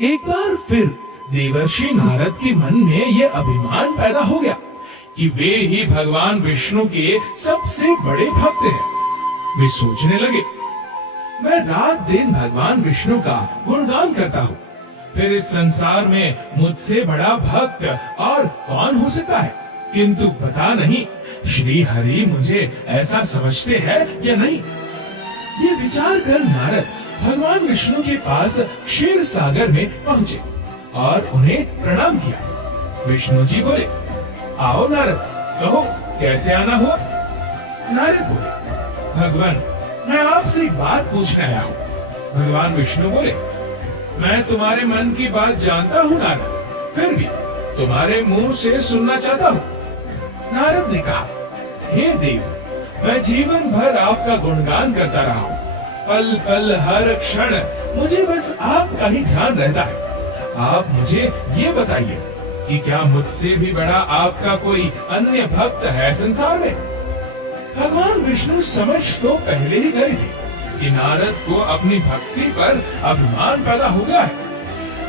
एक बार फिर देवर्षि नारद के मन में यह अभिमान पैदा हो गया कि वे ही भगवान विष्णु के सबसे बड़े भक्त हैं। वे सोचने लगे, मैं रात दिन भगवान विष्णु का गुणगान करता हूँ, फिर इस संसार में मुझसे बड़ा भक्त और कौन हो सकता है। किंतु पता नहीं श्री हरि मुझे ऐसा समझते हैं या नहीं। ये विचार कर नारद भगवान विष्णु के पास क्षीर सागर में पहुँचे और उन्हें प्रणाम किया। विष्णु जी बोले, आओ नारद, कहो कैसे आना हुआ। नारद बोले, भगवान मैं आपसे एक बात पूछने आया हूँ। भगवान विष्णु बोले, मैं तुम्हारे मन की बात जानता हूँ नारद, फिर भी तुम्हारे मुंह से सुनना चाहता हूँ। नारद ने कहा, हे देव, मैं जीवन भर आपका गुणगान करता रहा हूँ। पल पल हर क्षण मुझे बस आपका ही ध्यान रहता है। आप मुझे ये बताइए कि क्या मुझसे भी बड़ा आपका कोई अन्य भक्त है संसार में। भगवान विष्णु समझ तो पहले ही गए थे कि नारद को अपनी भक्ति पर अभिमान पैदा हो गया है,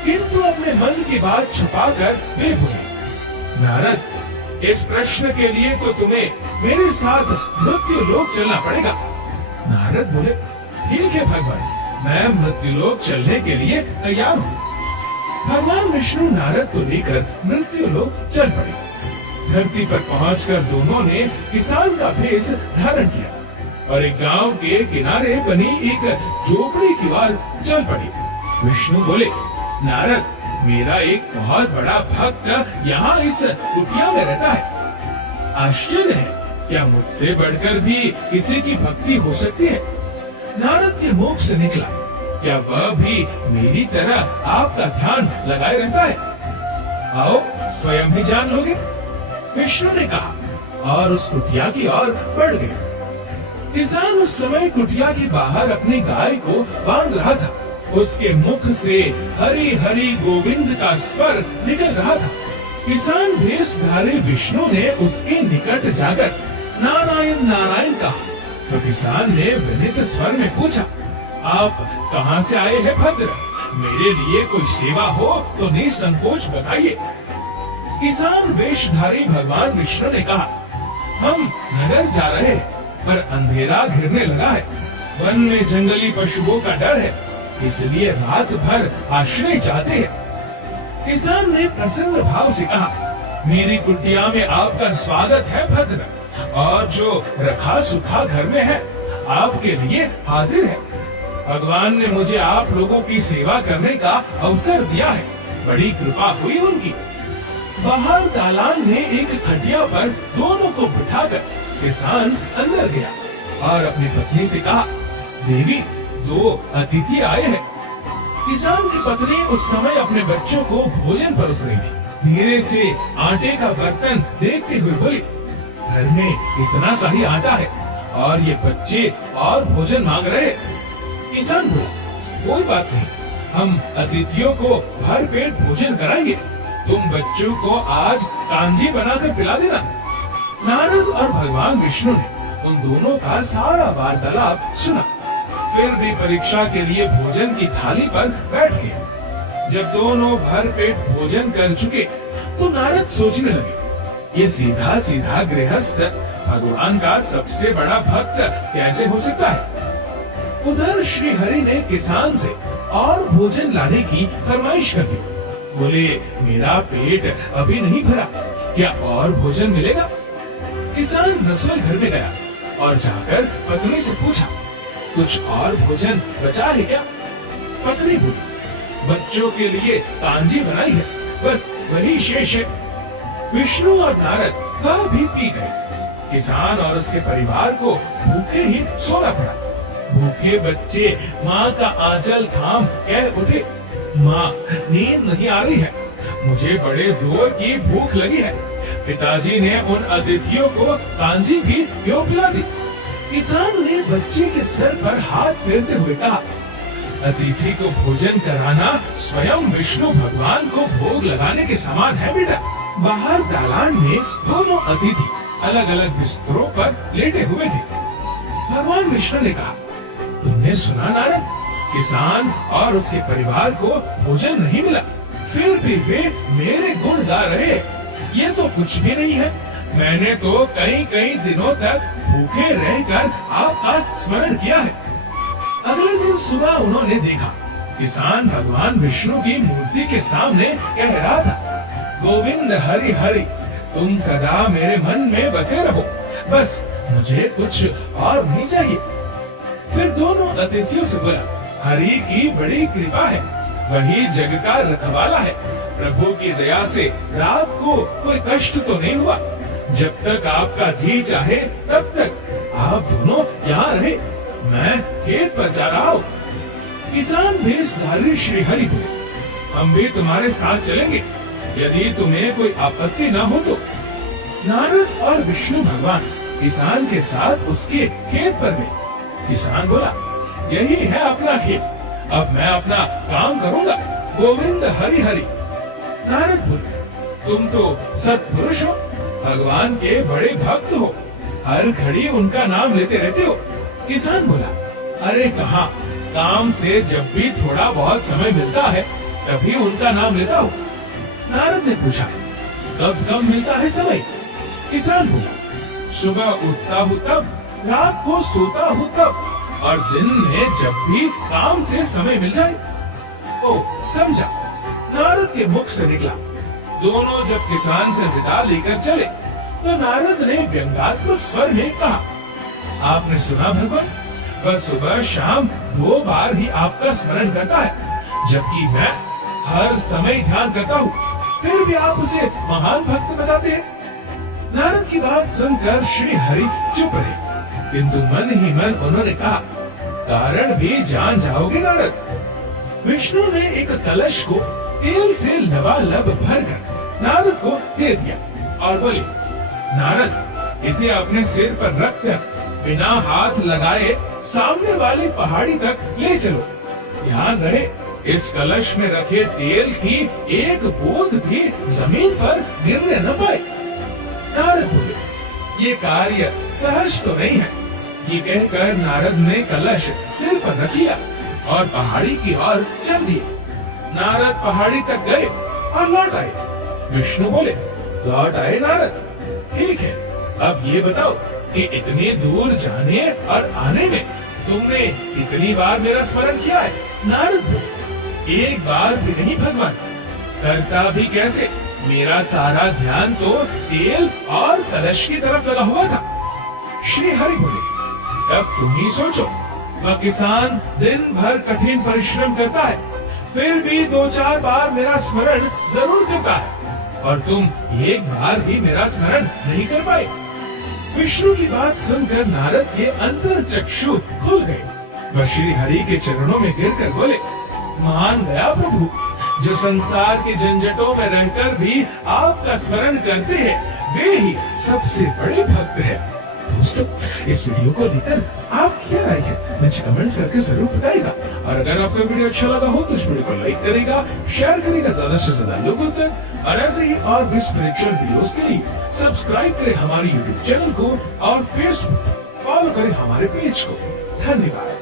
किंतु अपने मन की बात छुपाकर वे बोले, नारद, इस प्रश्न के लिए तो तुम्हें मेरे साथ मृत्यु लोक चलना पड़ेगा। नारद बोले, ठीक है भगवान, मैं मृत्यु लोक चलने के लिए तैयार हूँ। भगवान विष्णु नारद को लेकर मृत्यु लोक चल पड़े। धरती पर पहुंचकर दोनों ने किसान का भेष धारण किया और एक गांव के किनारे बनी एक झोपड़ी की ओर चल पड़े। विष्णु बोले, नारद, मेरा एक बहुत बड़ा भक्त यहाँ इस कुटिया में रहता है। आश्चर्य है, क्या मुझसे बढ़कर भी किसी की भक्ति हो सकती है। नारद के मुख से निकला, क्या वह भी मेरी तरह आपका ध्यान लगाए रहता है। आओ स्वयं ही जान लोगे। विष्णु ने कहा और उस कुटिया की ओर बढ़ गए। किसान उस समय कुटिया के बाहर अपनी गाय को बांध रहा था। उसके मुख से हरि हरि गोविंद का स्वर निकल रहा था। किसान भेषधारी विष्णु ने उसके निकट जाकर नारायण नारायण कहा तो किसान ने विनीत स्वर में पूछा, आप कहाँ से आए हैं भद्र, मेरे लिए कोई सेवा हो तो निसंकोच बताइए। किसान वेशधारी भगवान विष्णु ने कहा, हम नगर जा रहे हैं, पर अंधेरा घिरने लगा है। वन में जंगली पशुओं का डर है, इसलिए रात भर आश्रय चाहते हैं। किसान ने प्रसन्न भाव से कहा, मेरी कुटिया में आपका स्वागत है भद्र, और जो रखा सुखा घर में है आपके लिए हाजिर है। भगवान ने मुझे आप लोगों की सेवा करने का अवसर दिया है, बड़ी कृपा हुई उनकी। बाहर दालान में एक खटिया पर दोनों को बिठाकर किसान अंदर गया और अपनी पत्नी से कहा, देवी, दो अतिथि आए हैं। किसान की पत्नी उस समय अपने बच्चों को भोजन परोस रही थी। धीरे से आटे का बर्तन देखते हुए बोली, घर में इतना सा ही आटा है और ये बच्चे और भोजन मांग रहे। किसान बोला, कोई बात नहीं, हम अतिथियों को भर पेट भोजन कराएंगे। तुम बच्चों को आज कांजी बनाकर पिला देना। नारद और भगवान विष्णु ने उन दोनों का सारा वार्तालाप सुना। फिर भी परीक्षा के लिए भोजन की थाली पर बैठ गए। जब दोनों भर पेट भोजन कर चुके तो नारद सोचने लगे, ये सीधा सीधा गृहस्थ भगवान का सबसे बड़ा भक्त कैसे हो सकता है। उधर श्री हरि ने किसान से और भोजन लाने की फरमाइश कर दी। बोले, मेरा पेट अभी नहीं भरा, क्या और भोजन मिलेगा। किसान रसोई घर में गया और जाकर पत्नी से पूछा, कुछ और भोजन बचा है क्या। पत्नी बोली, बच्चों के लिए कांजी बनाई है, बस वही शेष है। विष्णु और नारद वह भी पी गए। किसान और उसके परिवार को भूखे ही सोना पड़ा। भूखे बच्चे माँ का आंचल थाम कह उठे, माँ, नींद नहीं आ रही है, मुझे बड़े जोर की भूख लगी है। पिताजी ने उन अतिथियों को कांजी भी क्यों पिला दी। किसान ने बच्चे के सर पर हाथ फेरते हुए कहा, अतिथि को भोजन कराना स्वयं विष्णु भगवान को भोग लगाने के समान है बेटा। बाहर दालान में दोनों अतिथि अलग अलग बिस्तरों पर लेटे हुए थे। भगवान विष्णु ने कहा, तुमने सुना नारद, किसान और उसके परिवार को भोजन नहीं मिला, फिर भी वे मेरे गुण गा रहे। ये तो कुछ भी नहीं है। मैंने तो कई कई दिनों तक भूखे रहकर आपका स्मरण किया है। अगले दिन सुबह उन्होंने देखा, किसान भगवान विष्णु की मूर्ति के सामने कह रहा था, गोविंद हरि हरि, तुम सदा मेरे मन में बसे रहो, बस मुझे कुछ और नहीं चाहिए। फिर दोनों अतिथियों से बोला, हरि की बड़ी कृपा है, वही जग का रखवाला है। प्रभु की दया से रात को कोई कष्ट तो नहीं हुआ। जब तक आपका जी चाहे तब तक आप दोनों यहाँ रहे, मैं खेत पर जा रहा हूँ। किसान भेषधारी श्री हरि बोले, हम भी तुम्हारे साथ चलेंगे, यदि तुम्हें कोई आपत्ति न हो तो। नारद और विष्णु भगवान किसान के साथ उसके खेत पर गए। किसान बोला, यही है अपना खेत, अब मैं अपना काम करूंगा, गोविंद हरि हरि। नारद बोले, तुम तो सत्पुरुष हो, भगवान के बड़े भक्त हो, हर घड़ी उनका नाम लेते रहते हो। किसान बोला, अरे कहाँ, काम से जब भी थोड़ा बहुत समय मिलता है तभी उनका नाम लेता हूँ। नारद ने पूछा, कब कब मिलता है समय? किसान बोला, सुबह उठता हूँ तब, रात को सोता हूँ तब, और दिन में जब भी काम से समय मिल जाए। ओ समझा, नारद के मुख से निकला। दोनों जब किसान से विदा लेकर चले तो नारद ने व्यंग्यात्मक स्वर में कहा, आपने सुना भगवान, वह सुबह शाम 2 बार ही आपका स्मरण करता है, जबकि मैं हर समय ध्यान करता हूँ, फिर भी आप उसे महान भक्त बताते हैं। नारद की बात सुनकर श्री हरि चुप रहे, किंतु मन ही मन उन्होंने कहा, कारण भी जान जाओगे नारद। विष्णु ने एक कलश को तेल से लबालब भरकर नारद को दे दिया और बोले, नारद, इसे अपने सिर पर रखकर बिना हाथ लगाए सामने वाली पहाड़ी तक ले चलो। ध्यान रहे, इस कलश में रखे तेल की एक बूंद भी जमीन पर गिरने न पाए। नारद बोले, ये कार्य सहज तो नहीं है। ये कहकर नारद ने कलश सिर पर रख लिया और पहाड़ी की ओर चल दिए। नारद पहाड़ी तक गए और लौट आए। विष्णु बोले, लौट आए नारद, ठीक है, अब ये बताओ कि इतनी दूर जाने और आने में तुमने कितनी बार मेरा स्मरण किया है? नारद बोले, एक बार भी नहीं भगवान, करता भी कैसे, मेरा सारा ध्यान तो तेल और कलश की तरफ लगा हुआ था। श्री हरि बोले, तब तुम ही सोचो, वह किसान दिन भर कठिन परिश्रम करता है, फिर भी 2-4 बार मेरा स्मरण जरूर करता है, और तुम एक बार भी मेरा स्मरण नहीं कर पाए। विष्णु की बात सुनकर नारद के अंतर चक्षु खुल गए। वह श्री हरि के चरणों में गिरकर बोले, मान गया प्रभु, जो संसार के झंझटों में रहकर भी आपका स्मरण करते हैं, वे ही सबसे बड़े भक्त हैं। दोस्तों, इस वीडियो को लेकर आप क्या राय है, नीचे कमेंट करके जरूर बताइएगा। और अगर आपको वीडियो अच्छा लगा हो तो इस वीडियो को लाइक करेगा, शेयर करेगा ज्यादा से ज्यादा लोगों तक, और ऐसे ही और भी स्पिरिचुअल वीडियोस के लिए सब्सक्राइब करें हमारे यूट्यूब चैनल को और फेसबुक फॉलो करें हमारे पेज को। धन्यवाद।